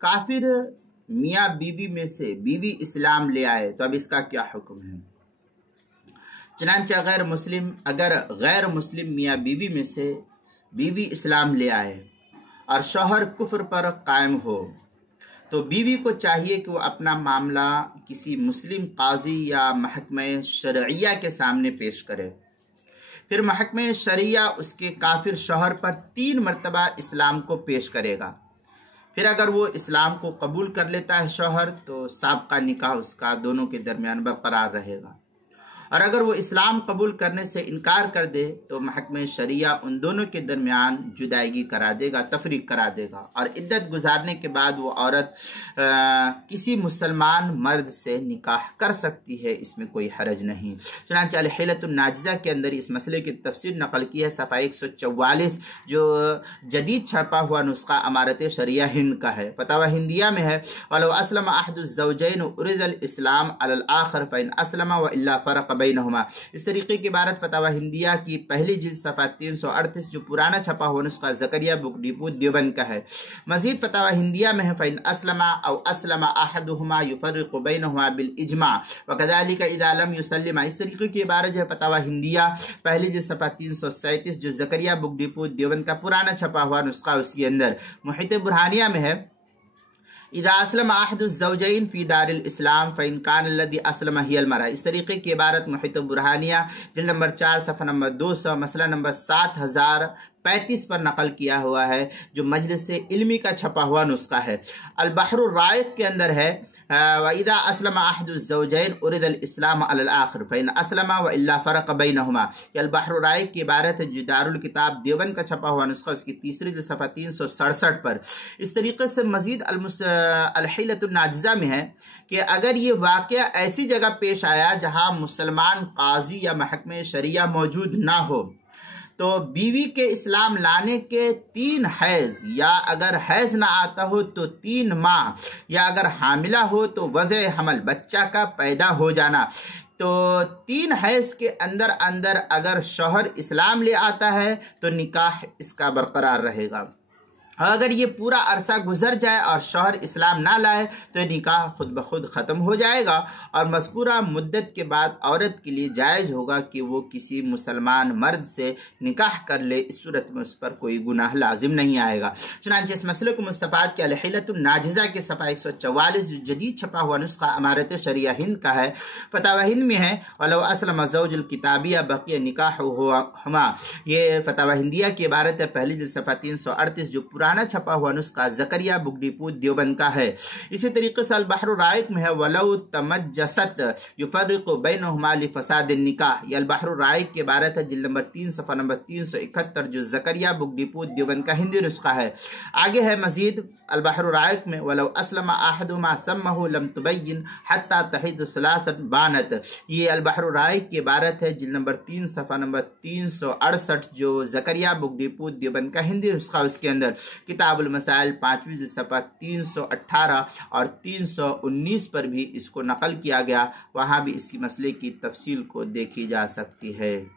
काफिर मियाँ बीवी में से बीवी इस्लाम ले आए तो अब इसका क्या हुक्म है। चुनांचे अगर गैर मुस्लिम मियाँ बीवी में से बीवी इस्लाम ले आए और शौहर कुफ्र पर कायम हो तो बीवी को चाहिए कि वो अपना मामला किसी मुस्लिम काजी या महकमे शरइया के सामने पेश करे। फिर महकमे शरिया उसके काफिर शौहर पर 3 मरतबा इस्लाम को पेश करेगा। फिर अगर वो इस्लाम को कबूल कर लेता है शौहर तो साबका निकाह उसका दोनों के दरमियान बरकरार रहेगा, और अगर वो इस्लाम कबूल करने से इनकार कर दे तो महकमे शरिया उन दोनों के दरमियान जुदाईगी करा देगा, तफरीक करा देगा, और इद्दत गुजारने के बाद वो औरत किसी मुसलमान मर्द से निकाह कर सकती है, इसमें कोई हरज नहीं। चुनांचे अल-हिलतुन नाजिज़ा के अंदर इस मसले की तफसीर नकल की है, सफ़ा 144, जो जदीद छपा हुआ नुस्खा अमारत शरिया हिंद का है। फतावा हिंदिया में है, वलो अस्लम अहदुज़ ज़ौजैन उरिदल इस्लाम अलल आखिर फ़इन अस्लम व इल्ला फ़रक़ बैनहुमा। इस तरीके की इबारत फतावा हिंदिया की पहली जिल्द सफ़ा 338, जो पुराना छपा हुआ नुस्खा ज़करिया बुक डिपो देवबंद का है। मजीद फतावा हिंदिया में है, फ़इन अस्लमा औ अस्लमा अहदुहुमा युफ़र्रिक़ु बैनहुमा बिल इज्मा व कज़ालिका इज़ा लम युसल्लिमा। इस तरीके की इबारत है फतावा हिंदिया पहली जिल्द सफ़ा 337, जो ज़करिया बुक डिपो देवबंद का पुराना छपा हुआ नुस्खा, उसके अंदर मुहित बुरहानिया में है, इदा असलम अहदुज़ ज़ौजैन फ़ी दारिल इस्लाम फ़इन कान लदी असलम हियल मरा। इस तरीके की इबारत मुहित बुरहानिया जिल्द नंबर 4 सफ़ा नंबर 200 मसला नंबर 7035 पर नकल किया हुआ है, जो मजलिस इल्मी का छपा हुआ नुस्खा है। अल बहरुर राइक के अंदर है, व इदा असलम अहदुज़ ज़ौजैन उरिदल इस्लाम अलल आखिर फ़इन अस्लम व इल्ला फ़रक़ बैनहुमा। अल बहरुर राइक की इबारत है, जो दारुल किताब देवबंद का छपा हुआ नुस्खा, उसकी तीसरी सफ़ा 367 पर। इस तरीके से मजीद अल-हिलतुन नाजिज़ा में है कि अगर ये वाक़या ऐसी जगह पेश आया जहाँ मुसलमान काजी या महकमे शरिया मौजूद ना हो तो बीवी के इस्लाम लाने के 3 हैज़, या अगर हैज़ ना आता हो तो 3 माह, या अगर हामिला हो तो वज़े हमल, बच्चा का पैदा हो जाना, तो 3 हैज़ के अंदर अगर शौहर इस्लाम ले आता है तो निकाह इसका बरकरार रहेगा। अगर ये पूरा अरसा गुजर जाए और शौहर इस्लाम ना लाए तो निकाह खुद ब खुद ख़त्म हो जाएगा, और मज़कूरा मुद्दत के बाद औरत के लिए जायज़ होगा कि वो किसी मुसलमान मर्द से निकाह कर ले। इस सूरत में उस पर कोई गुनाह लाजिम नहीं आएगा। चुनांचे इस मसले को मुस्तफ़ाद के अल-हिलतुन नाजिज़ा के सफ़ा 144, जो जदीद छपा हुआ नुस्खा अमारत शरिया हिंद का है, फतावा हिंद में है, वलो अस्लम ज़ौजुल किताबिया बक़िया निकाह हुआ। ये फतावा हिंदिया की इबारत है, पहली जिल्द सफ़ा 338, जो पुराना छपा हुआ नुस्खा ज़करिया बुक डिपो देवबंद का है। इसी तरीके से अल बहरुर राइक में है, वलौ तमज्जसत युफ़र्रिक़ु बैनहुमा लिफ़साद निकाह। ये अल बहरुर राइक की इबारत है, जिल्द नंबर 3 सफ़ा नंबर 371, जो ज़करिया बुक डिपो देवबंद का हिंदी नुस्खा है। आगे है मजीद अल बहरुर राइक में, वलौ अस्लम अहदुमा सम्महु लम तुबय्यिन हत्ता तहिद सलासत बानत। ये अल बहरुर राइक की इबारत है, जिल्द नंबर 3 सफ़ा नंबर 368, जो ज़करिया बुक डिपो देवबंद का हिंदी नुस्खा, उसके अंदर किताबुल मसाइल 5वीं सफ़ा 318 और 319 पर भी इसको नकल किया गया, वहाँ भी इसी मसले की तफसील को देखी जा सकती है।